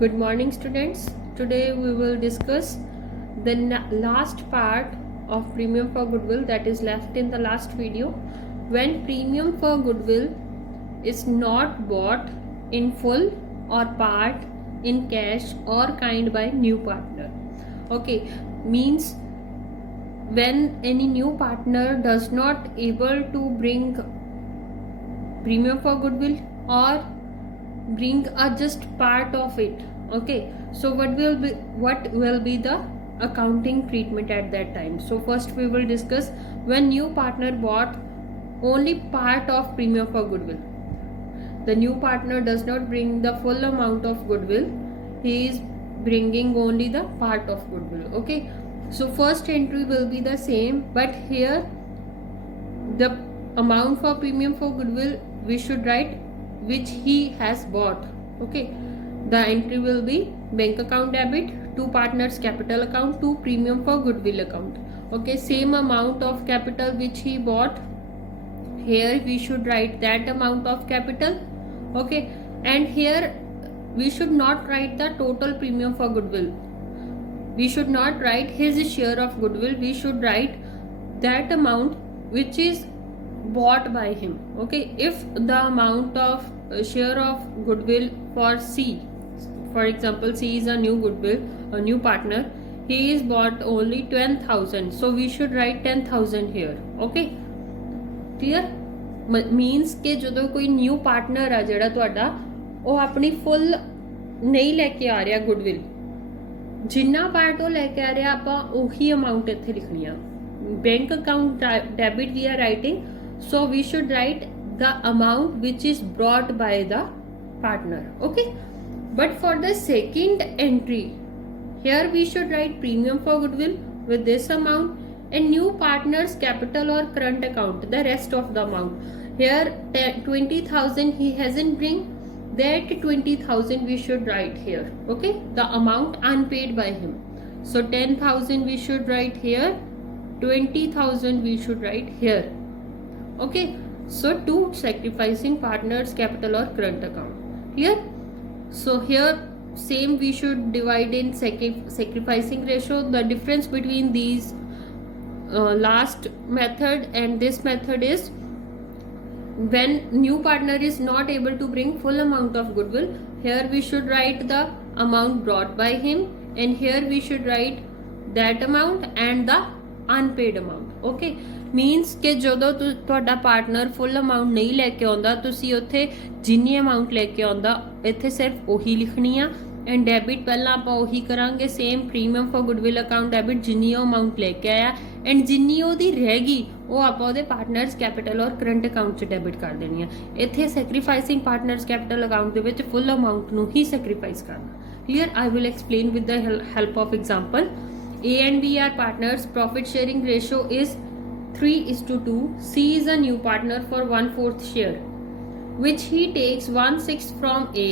Good morning, students. Today we will discuss the last part of premium for goodwill that is left in the last video. When premium for goodwill is not bought in full or part in cash or kind by new partner. Okay, means when any new partner does not able to bring premium for goodwill or bring a just part of it. Okay, so what will be the accounting treatment at that time? So first we will discuss when new partner bought only part of premium for goodwill. The new partner does not bring the full amount of goodwill, he is bringing only the part of goodwill. Okay, so first entry will be the same, but here the amount for premium for goodwill we should write which he has bought. Okay, the entry will be bank account debit to partners capital account to premium for goodwill account. Okay, same amount of capital which he bought, here we should write that amount of capital. Okay, and here we should not write the total premium for goodwill, we should not write his share of goodwill, we should write that amount which is bought by him. Okay, if the amount of share of goodwill for C, for example C is a new goodwill, a new partner, he is bought only 10,000, so we should write 10,000 here. Okay, clear? Means कि ਜਦੋਂ कोई new partner आ ਜਿਹੜਾ ਤੁਹਾਡਾ ਉਹ ਆਪਣੀ ਫੁੱਲ नहीं लेके आ रहा गुडविल, जिन्ना पार्ट वो लेके आ रहा ਆਪਾਂ ਉਹੀ अमाउंट ਇੱਥੇ ਲਿਖਣੀ ਆ. Bank account debit we are writing, so we should write the amount which is brought by the partner. Okay, but for the second entry, here we should write premium for goodwill with this amount and new partner's capital or current account the rest of the amount. Here 20,000 he hasn't bring, that 20,000 we should write here. Okay, the amount unpaid by him, so 10,000 we should write here, 20,000 we should write here. Okay, so two sacrificing partners capital or current account here. So here same we should divide in sacrificing ratio. The difference between these last method and this method is when new partner is not able to bring full amount of goodwill, here we should write the amount brought by him and here we should write that amount and the unpaid amount. Okay, means ਕਿ ਜਦੋਂ ਤੁਹਾਡਾ partner ਫੁੱਲ amount ਨਹੀਂ ਲੈ ਕੇ ਆਉਂਦਾ, ਤੁਸੀਂ ਉੱਥੇ ਜਿੰਨੀ amount ਲੈ ਕੇ ਆਉਂਦਾ ਇੱਥੇ ਸਿਰਫ ਉਹੀ ਲਿਖਣੀ ਆ. ਐਂਡ ਡੈਬਿਟ ਪਹਿਲਾਂ ਆਪਾਂ ਉਹੀ ਕਰਾਂਗੇ, same premium for goodwill account debit ਜਿੰਨੀ ਉਹ ਅਮਾਉਂਟ ਲੈ ਕੇ ਆਇਆ ਐਂਡ ਜਿੰਨੀ ਉਹਦੀ ਰਹਿ ਗਈ ਉਹ ਆਪਾਂ ਉਹਦੇ ਪਾਰਟਨਰਸ ਕੈਪੀਟਲ ਔਰ ਕਰੰਟ ਅਕਾਊਂਟ 'ਚ ਡੈਬਿਟ ਕਰ ਦੇਣੀ ਆ. ਇੱਥੇ ਸੈਕਰੀਫਾਈਸਿੰਗ ਪਾਰਟਨਰਸ ਕੈਪੀਟਲ ਅਕਾਊਂਟ ਦੇ ਵਿੱਚ ਫੁੱਲ ਅਮਾਉਂਟ ਨੂੰ ਹੀ ਸੈਕਰੀਫਾਈਸ ਕਰਨਾ. Clear? I will explain with the help of example. A and B are partners, profit sharing ratio is 3:2. C is a new partner for 1/4 share, which he takes 1/6 from A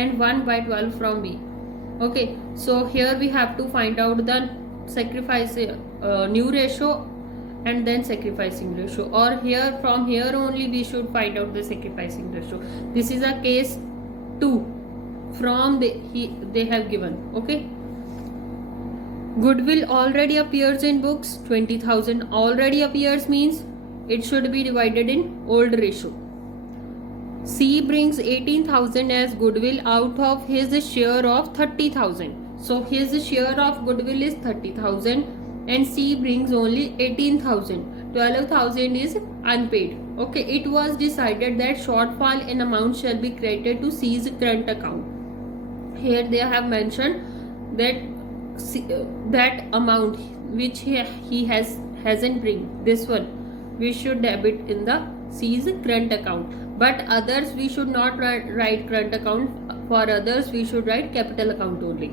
and 1/12 from B. Okay, so here we have to find out the sacrifice new ratio and then sacrificing ratio, or here from here only we should find out the sacrificing ratio. This is a case 2 from they have given. Okay, goodwill already appears in books, 20,000 already appears means it should be divided in old ratio. C brings 18,000 as goodwill out of his share of 30,000. So his share of goodwill is 30,000 and C brings only 18,000. 12,000 is unpaid. Okay, it was decided that shortfall in amount shall be credited to C's current account. Here they have mentioned that amount which he hasn't bring, this one we should debit in the C's current account, but others we should not write current account, for others we should write capital account only.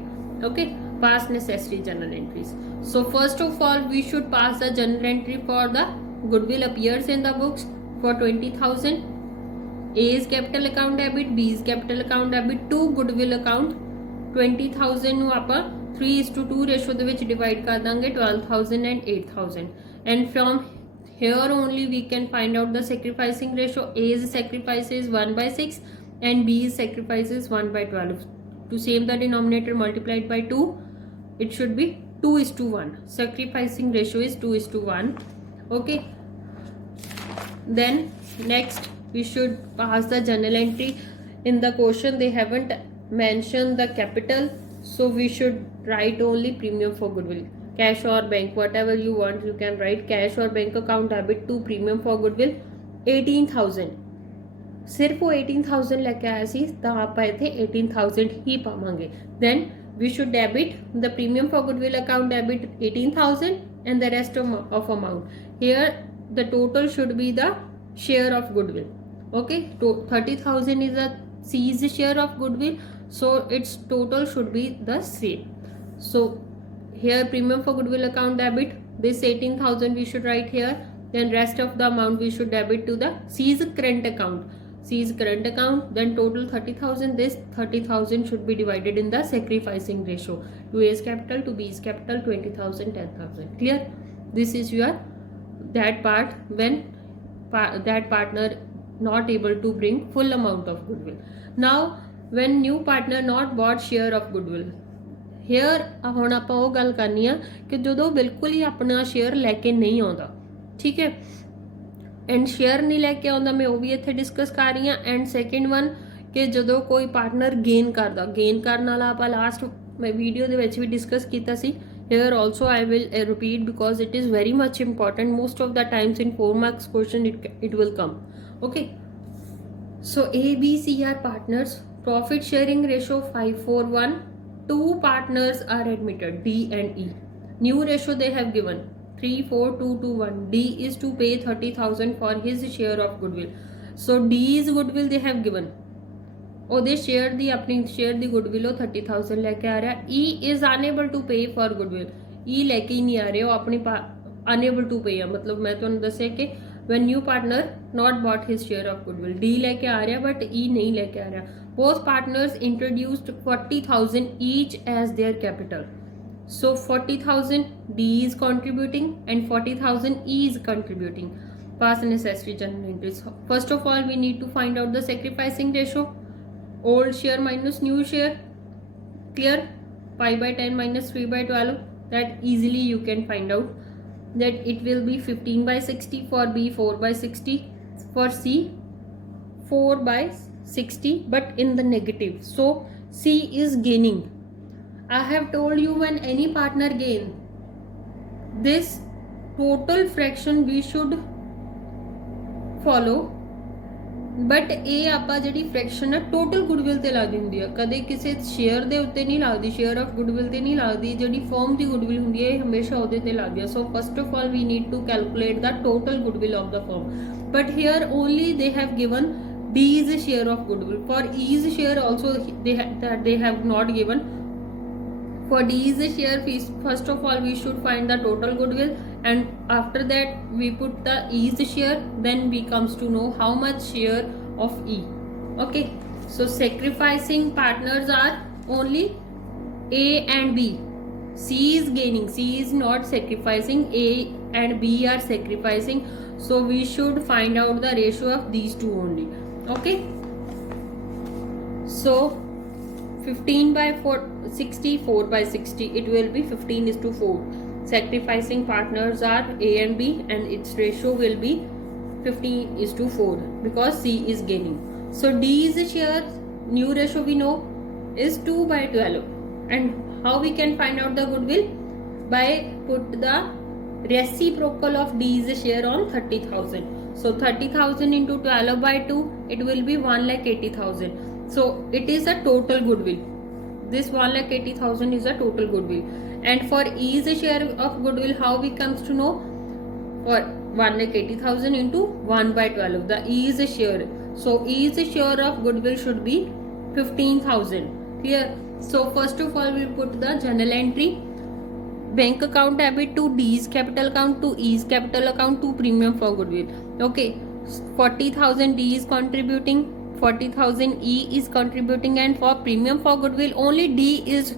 Okay, pass necessary journal entries. So first of all we should pass the journal entry for the goodwill appears in the books for 20,000. A is capital account debit, B is capital account debit to goodwill account. 20,000 ਨੂੰ ਆਪਾਂ 3:2 ratio ਦੇ ਵਿੱਚ divide ਕਰ ਦਾਂਗੇ 12,000 and 8,000, and from here only we can find out the sacrificing ratio. A's sacrifice is 1/6 and B's sacrifice is 1/12. To same the denominator multiplied by 2, it should be 2:1. Sacrificing ratio is 2:1. Okay, then next we should pass the journal entry. In the question they haven't mentioned the capital, so we should write only premium for goodwill. Cash or bank, whatever you want you can write. Cash or bank account debit to premium for goodwill 18,000. सिर्फ वो 18,000 लेके आया सी तो आप पाए थे 18,000 ही पावांगे. Then we should debit the premium for goodwill account debit 18,000 and the rest of amount. Here the total should be the share of goodwill. Okay, 30,000 is the C's share of goodwill, so its total should be the same. So here premium for goodwill account debit, this 18,000 we should write here. Then rest of the amount we should debit to the C's current account. C's current account, then total 30,000. This 30,000 should be divided in the sacrificing ratio to A's capital to B's capital, 20,000, 10,000. Clear? This is your that part when that partner not able to bring full amount of goodwill. Now when new partner not bought share of goodwill, here ਹੁਣ ਆਪਾਂ ਉਹ ਗੱਲ ਕਰਨੀ ਆ ਕਿ ਜਦੋਂ ਬਿਲਕੁਲ ਹੀ ਆਪਣਾ ਸ਼ੇਅਰ ਲੈ ਕੇ ਨਹੀਂ ਆਉਂਦਾ, ਠੀਕ ਹੈ, ਐਂਡ ਸ਼ੇਅਰ ਨਹੀਂ ਲੈ ਕੇ ਆਉਂਦਾ, ਮੈਂ ਉਹ ਵੀ ਇੱਥੇ ਡਿਸਕਸ ਕਰ ਰਹੀ ਹਾਂ. ਐਂਡ ਸੈਕਿੰਡ ਵਨ ਕਿ ਜਦੋਂ ਕੋਈ ਪਾਰਟਨਰ ਗੇਨ ਕਰਦਾ, ਗੇਨ ਕਰਨ ਵਾਲਾ ਆਪਾਂ ਲਾਸਟ ਮੈਂ ਵੀਡੀਓ ਦੇ ਵਿੱਚ ਵੀ ਡਿਸਕਸ ਕੀਤਾ ਸੀ. Here also I will repeat because it is very much important. Most of the times in 4 marks question it will come. Okay, so A, B, C are partners. Profit sharing ratio 5:1. 2 partners are admitted, D and E. New ratio they have given 3:4:2:1. D is to pay 30,000 for his share of goodwill. So D's goodwill they have given. ਉਹਦੇ share ਦੀ ਆਪਣੀ share ਦੀ goodwill ਉਹ 30,000 ਲੈ ਕੇ ਆ ਰਿਹਾ. E is unable to pay for goodwill. E ਲੈ ਕੇ ਹੀ ਨਹੀਂ ਆ ਰਿਹਾ, ਉਹ ਆਪਣੀ unable to pay ਆ. ਮਤਲਬ ਮੈਂ ਤੁਹਾਨੂੰ ਦੱਸਿਆ ਕਿ when new partner not bought his share of goodwill. D ਲੈ ਕੇ ਆ ਰਿਹਾ but E ਨਹੀਂ ਲੈ ਕੇ ਆ ਰਿਹਾ. Both partners introduced 40,000 each as their capital. So 40,000 D is contributing and 40,000 E is contributing. Past necessary journal entries. First of all we need to find out the sacrificing ratio. Old share minus new share. Clear? Pi by 10 minus 3 by 12. That easily you can find out. That it will be 15 by 60 for B, 4 by 60 for C, 4 by 60 but in the negative. So C is gaining. I have told you when any partner gain, this total fraction we should follow. But ਇਹ ਆਪਾਂ ਜਿਹੜੀ fraction ਹੈ total goodwill ਤੇ ਲੱਗਦੀ ਹੁੰਦੀ ਹੈ, ਕਦੇ ਕਿਸੇ ਸ਼ੇਅਰ ਦੇ ਉੱਤੇ ਨਹੀਂ ਲੱਗਦੀ, ਸ਼ੇਅਰ ਆਫ ਗੁੱਡਵਿਲ ਤੇ ਨਹੀਂ ਲੱਗਦੀ. ਜਿਹੜੀ ਫਰਮ ਦੀ ਗੁੱਡਵਿਲ ਹੁੰਦੀ ਹੈ ਇਹ ਹਮੇਸ਼ਾ ਉਹਦੇ ਤੇ ਲੱਗਦੀ ਹੈ. So first of all we need to calculate the total goodwill of the firm. But here only they have given D's share of goodwill. For E's share also they have not given. For D's share, first of all we should find the total goodwill, and after that we put the E's share, then we comes to know how much share of E. Okay, so sacrificing partners are only A and B. C is gaining, C is not sacrificing, A and B are sacrificing. So we should find out the ratio of these two only. Okay, so 15 by 60, 4 by 60, it will be 15:4. Sacrificing partners are A and B and its ratio will be 15:4 because C is gaining. So D's share, new ratio we know is 2 by 12. And how we can find out the goodwill? By put the reciprocal of D's share on 30,000. So 30,000 into 12 by 2, it will be 1,80,000. So it is a total goodwill. This 1,80,000 is a total goodwill. And for E's share of goodwill, how we comes to know? For 1,80,000 into 1 by 12, the E's share. So E's share of goodwill should be 15,000. Clear? So first of all, we put the journal entry. Bank account debit to D's capital account to E's capital account to premium for goodwill. Okay, 40,000 D is contributing, 40,000 E is contributing, and for premium for goodwill only D is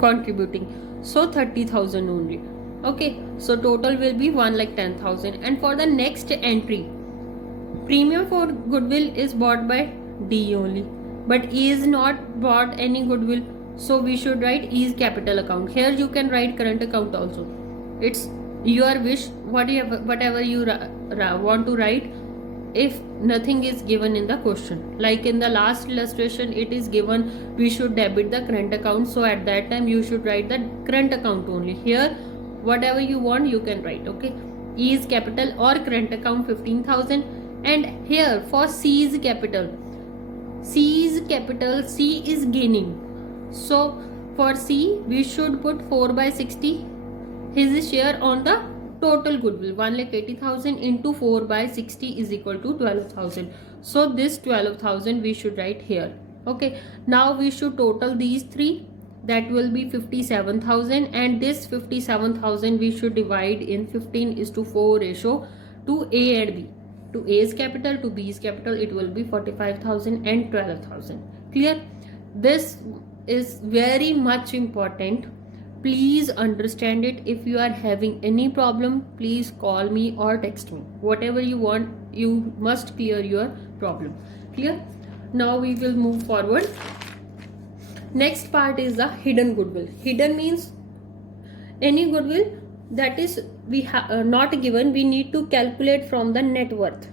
contributing. So 30,000 only. Okay, so total will be 1,10,000. And for the next entry, premium for goodwill is bought by D only. but E is not bought any goodwill, so we should write E's capital account. Here you can write current account also. It's your wish, whatever you want to write, if nothing is given in the question. Like in the last illustration it is given we should debit the current account, so at that time you should write the current account only. Here whatever you want you can write. Okay, E's capital or current account 15,000. And here for C's capital, C is gaining, so for C we should put 4/60 his share on the total goodwill. 1,80,000 into 4/60 is equal to 12,000. So this 12,000 we should write here. Okay, now we should total these three, that will be 57,000, and this 57,000 we should divide in 15:4 ratio to A and B. To A's capital, to B's capital, it will be 45,000 and 12,000. Clear? This is very much important. Please understand it. If you are having any problem, please call me or text me. Whatever you want, you must clear your problem. Clear? Now we will move forward. Next part is the hidden goodwill. Hidden means any goodwill that is we not given, we need to calculate from the net worth.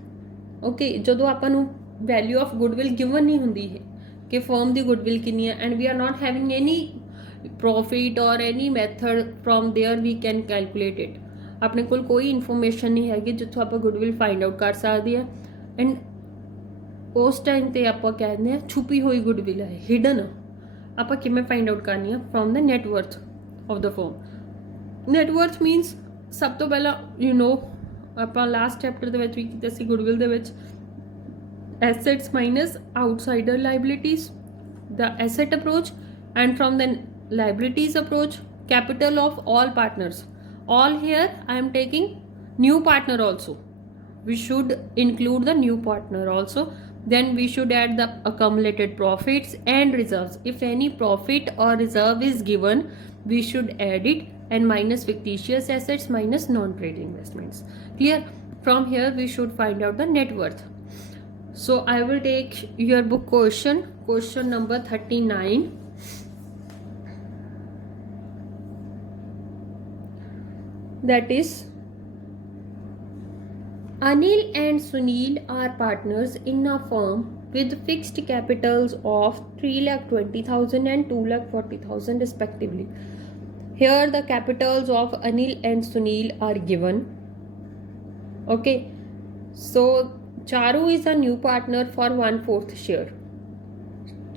Okay, ਜਦੋਂ ਆਪਾਂ ਨੂੰ value of goodwill given नहीं ਹੁੰਦੀ है कि firm ਦੀ goodwill कितनी है, and we are not having any profit or any method from there we can calculate it. ਆਪਣੇ ਕੋਲ ਕੋਈ ਇਨਫੋਰਮੇਸ਼ਨ ਨਹੀਂ ਹੈਗੀ ਜਿੱਥੋਂ ਆਪਾਂ goodwill find out ਕਰ ਸਕਦੇ ਆ, and ਉਸ ਟਾਈਮ ਤੇ ਆਪਾਂ ਕਹਿੰਦੇ ਆ ਛੁਪੀ ਹੋਈ goodwill ਹੈ, hidden। ਆਪਾਂ ਕਿਵੇਂ find out ਕਰਨੀ ਆ? from the net worth of the firm. net worth means ਸਭ ਤੋਂ ਪਹਿਲਾਂ ਆਪਾਂ ਲਾਸਟ ਚੈਪਟਰ ਦੇ ਵਿੱਚ ਵੀ ਕੀਤਾ ਸੀ ਗੁੱਡਵਿਲ ਦੇ ਵਿੱਚ, assets minus outsider liabilities, the asset approach, and from the liabilities approach, capital of all partners. All here I am taking new partner also. We should include the new partner also. Then we should add the accumulated profits and reserves. If any profit or reserve is given, we should add it, and minus fictitious assets minus non-trade investments. Clear? From here we should find out the net worth. So I will take your book question number 39. That is, Anil and Sunil are partners in a firm with fixed capitals of 3,20,000 and 2,40,000 respectively. Here the capitals of Anil and Sunil are given. Okay, so Charu is a new partner for 1/4 share.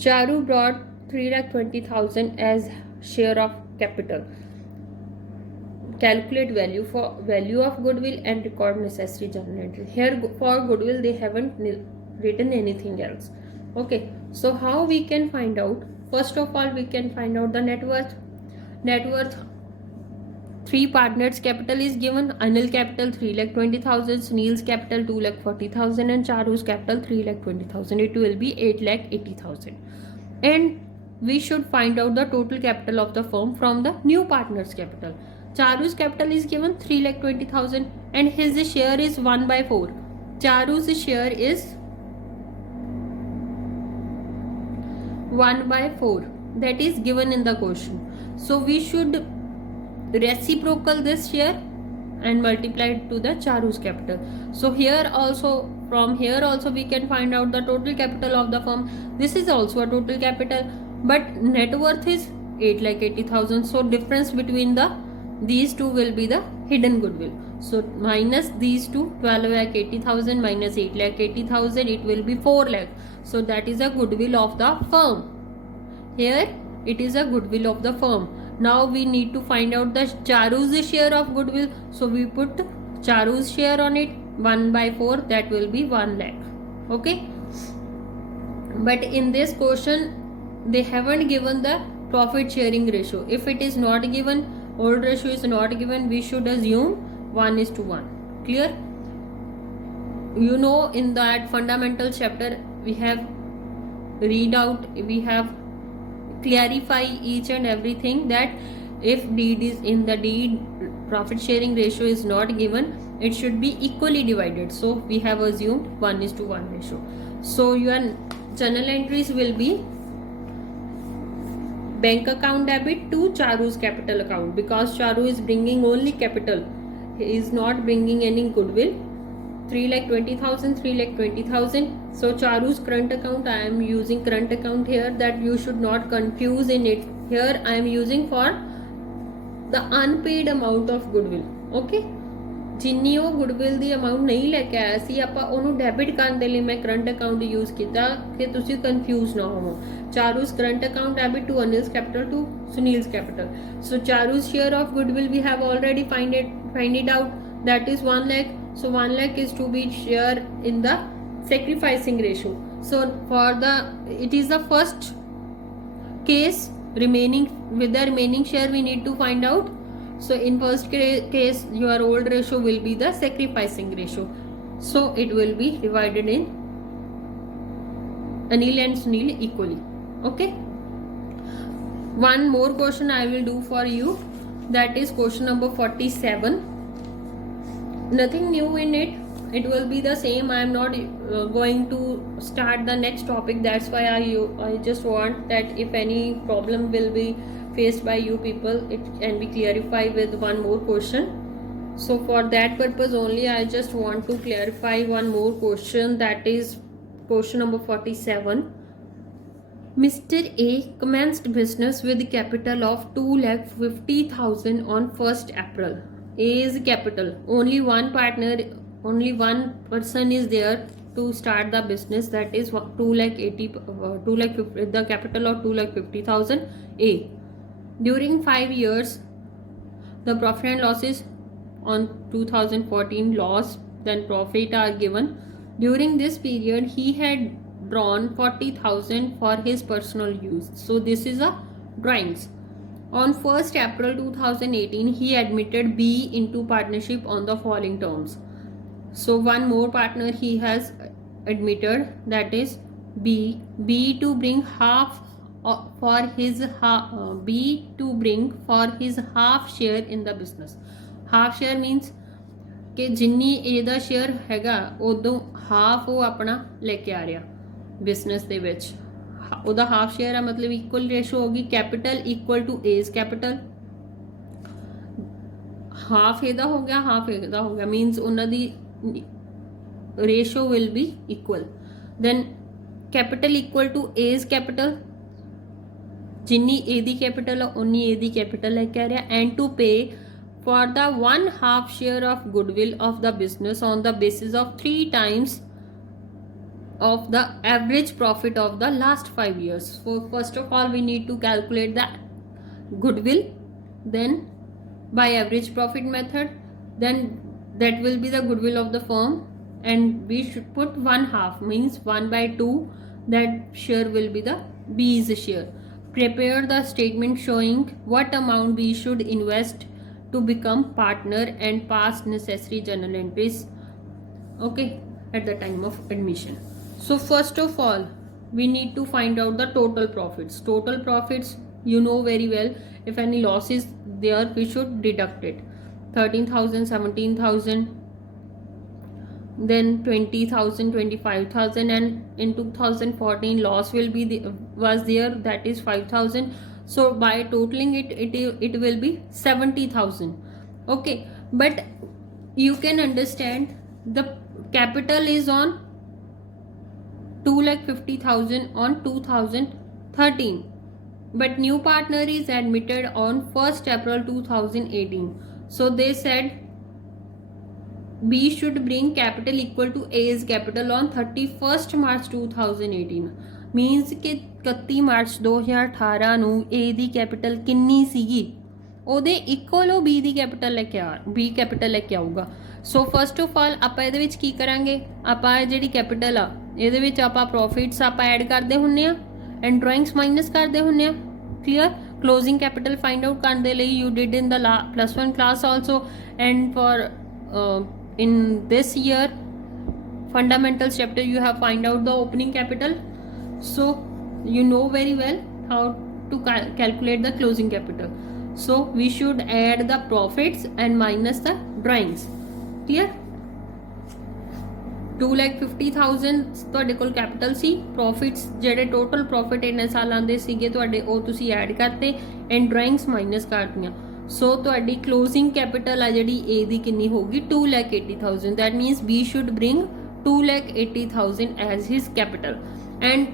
Charu brought 3,20,000 as share of capital. Calculate value of goodwill and record necessary journal entry. Here for goodwill they haven't written anything else. Okay, so how we can find out? First of all, we can find out the net worth. Net worth, three partners capital is given. Anil capital 3,20,000, Sunil's capital 2,40,000, and Charu's capital 3,20,000. It will be 8,80,000. And we should find out the total capital of the firm from the new partner's capital. Charu's capital is given 3,20,000 and his share is 1/4. Charu's share is 1/4. That is given in the question. So we should reciprocal this share and multiply it to the Charu's capital. So here also, from here also we can find out the total capital of the firm. This is also a total capital, but net worth is 8,80,000. So difference between these two will be the hidden goodwill. So minus these two, 12,80,000 minus 8,80,000, it will be 4 lakh. So that is a goodwill of the firm. Here it is a goodwill of the firm. Now we need to find out the Charu's share of goodwill. So we put Charu's share on it, 1/4, that will be 1 lakh. Okay. But in this question they haven't given the profit sharing ratio. If it is not given, old ratio is not given, we should assume 1:1. Clear? In that fundamental chapter we have read out, we have clarify each and everything, that if deed is in the deed, profit sharing ratio is not given, it should be equally divided. So we have assumed 1:1 ratio. So your journal entries will be bank account debit to Charu's capital account, because Charu is bringing only capital. He is not bringing any goodwill. 3,20,000, 3,20,000. So Charu's current account, I am using current account here, that you should not confuse in it. Here I am using for the unpaid amount of goodwill. Okay, ਜਿੰਨੀ ਉਹ goodwill ਦੀ amount ਨਹੀਂ ਲੈ ਕੇ ਆਇਆ ਸੀ, ਆਪਾਂ ਉਹਨੂੰ debit ਕਰਨ ਦੇ ਲਈ ਮੈਂ ਕਰੰਟ ਅਕਾਊਂਟ ਯੂਜ਼ ਕੀਤਾ ਕਿ ਤੁਸੀਂ ਕਨਫਿਊਜ਼ ਨਾ ਹੋਵੋ. Charu's current account debit to Anil's capital to Sunil's capital. So Charu's share of goodwill we have already find it out, that is 1 lakh. So 1 lakh is to be shared in the sacrificing ratio. So for the, it is the first case remaining, with the remaining share we need to find out. So in first case your old ratio will be the sacrificing ratio. So it will be divided in Anil and Sunil equally. Okay. One more question I will do for you, that is question number 47. Nothing new in it. It will be the same. I am not going to start the next topic. That's why I just want that if any problem will be faced by you people, it can be clarified with one more question. So for that purpose only, I just want to clarify one more question, that is question number 47. Mr. A commenced business with capital of 2,50,000 on 1st April. A's capital, only one partner, only one person is there to start the business, that is 2,50,000, the capital of 2,50,000 A. During 5 years, the profit and losses on 2014 loss, then profit are given. During this period, he had drawn 40,000 for his personal use. So this is a drawings. On 1st April 2018, he admitted B into partnership on the following terms. So one more partner he has admitted, that is B to bring half for his half share in the business. Half share means कि जिन्नी ए दा share हैगा उदों half वो अपना लेके आ रहा business दे विच, ਉਹਦਾ ਹਾਫ ਸ਼ੇਅਰ ਹੈ, ਮਤਲਬ ਇਕੁਅਲ ਰੇਸ਼ੋ ਹੋਗੀ, capital equal to as capital, half ਇਹਦਾ ਹੋ ਗਿਆ ਹਾਫ ਇਹਦਾ ਹੋ ਗਿਆ, ਮੀਨਸ ਉਹਨਾਂ ਦੀ ratio will be equal. Then capital equal to as capital, ਜਿੰਨੀ ਏ ਦੀ ਕੈਪੀਟਲ ਆ ਉਨੀ ਏ ਦੀ ਕੈਪੀਟਲ ਲੈ ਕੇ ਆ ਰਿਹਾ. And to pay for the 1/2 share of goodwill of the business on the basis of 3 times of the average profit of the last 5 years. So first of all we need to calculate the goodwill, then by average profit method, then that will be the goodwill of the firm, and we should put 1/2 means 1/2, that share will be the B's share. Prepare the statement showing what amount we should invest to become partner and pass necessary journal entries, okay, at the time of admission. So first of all we need to find out the total profits. Total profits you know very well, if any loss is there we should deduct it. 13,000, 17,000, then 20,000, 25,000, and in 2014 loss will be was there, that is 5,000. So by totaling it will be 70,000. okay, but you can understand the capital is on 2,50,000 on 2013, but new partner is admitted on 1st April 2018. So they said B should bring capital equal to A's capital on 31st March 2018. Means ਕਿ 31 March 2018 ਨੂੰ ਏ ਦੀ capital ਕਿੰਨੀ ਸੀਗੀ, ਉਹਦੇ equal ਉਹ B ਦੀ capital ਲੈ ਕੇ B capital ਲੈ ਕੇ ਆਊਗਾ. ਸੋ first of ਆਲ ਆਪਾਂ ਇਹਦੇ ਵਿੱਚ ਕੀ ਕਰਾਂਗੇ, ਆਪਾਂ ਜਿਹੜੀ ਕੈਪੀਟਲ ਆ ਇਹਦੇ ਵਿੱਚ ਆਪਾਂ ਪ੍ਰੋਫਿਟਸ ਆਪਾਂ ਐਡ ਕਰਦੇ ਹੁੰਦੇ ਆ ਐਂਡ ਡਰਾਇੰਗਸ ਮਾਈਨਸ ਕਰਦੇ ਹੁੰਦੇ ਆ. Clear. Closing capital find out ਕਰਨ ਦੇ ਲਈ you did in the +1 class also, and for in this year fundamentals chapter you have find out the opening capital. So you know very well how to calculate the closing capital. So we should add the profits and minus the drawings. Clear? 2,50,000 ਤੁਹਾਡੇ ਕੋਲ capital ਸੀ, profits ਜਿਹੜੇ total profit ਇੰਨੇ ਸਾਲਾਂ ਦੇ ਸੀਗੇ ਤੁਹਾਡੇ ਉਹ ਤੁਸੀਂ ਐਡ ਕਰਤੇ ਐਂਡ ਡਰਾਇੰਗਸ ਮਾਈਨਸ ਕਰਤੀਆਂ। ਸੋ ਤੁਹਾਡੀ ਕਲੋਜ਼ਿੰਗ ਕੈਪੀਟਲ ਆ ਜਿਹੜੀ A ਦੀ ਕਿੰਨੀ ਹੋਊਗੀ 2,80,000। That means B should bring 2,80,000 as his capital, and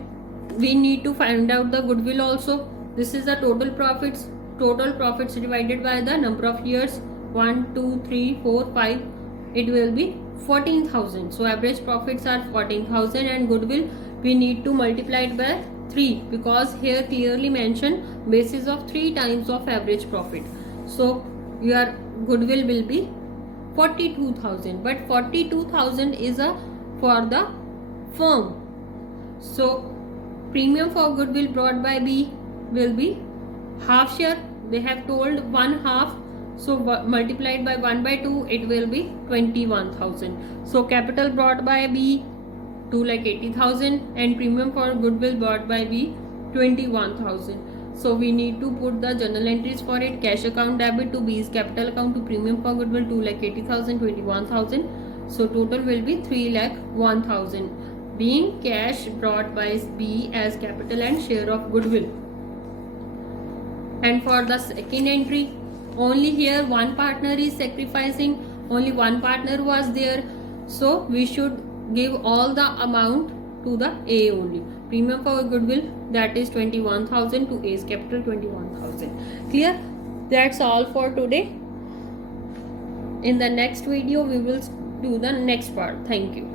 we need to find out the goodwill also. This is the total profits divided by the number of years 1 2 3 4 5, it will be 14,000. So average profits are 14,000 and goodwill we need to multiply it by 3 because here clearly mentioned basis of 3 times of average profit. So your goodwill will be 42,000, but 42,000 is for the firm. So premium for goodwill brought by B will be half share. They have told 1/2. So multiplied by 1/2, it will be 21,000. So capital brought by B 2,80,000 and premium for goodwill brought by B 21,000. So we need to put the journal entries for it. Cash account debit to B's capital account to premium for goodwill 2,80,000, 21,000. So total will be 3,01,000 being cash brought by B as capital and share of goodwill. And for the second entry, only here one partner is sacrificing, only one partner was there, so we should give all the amount to the A only. Premium for goodwill, that is 21,000 to A's capital 21,000. Clear? That's all for today. In the next video we will do the next part. Thank you.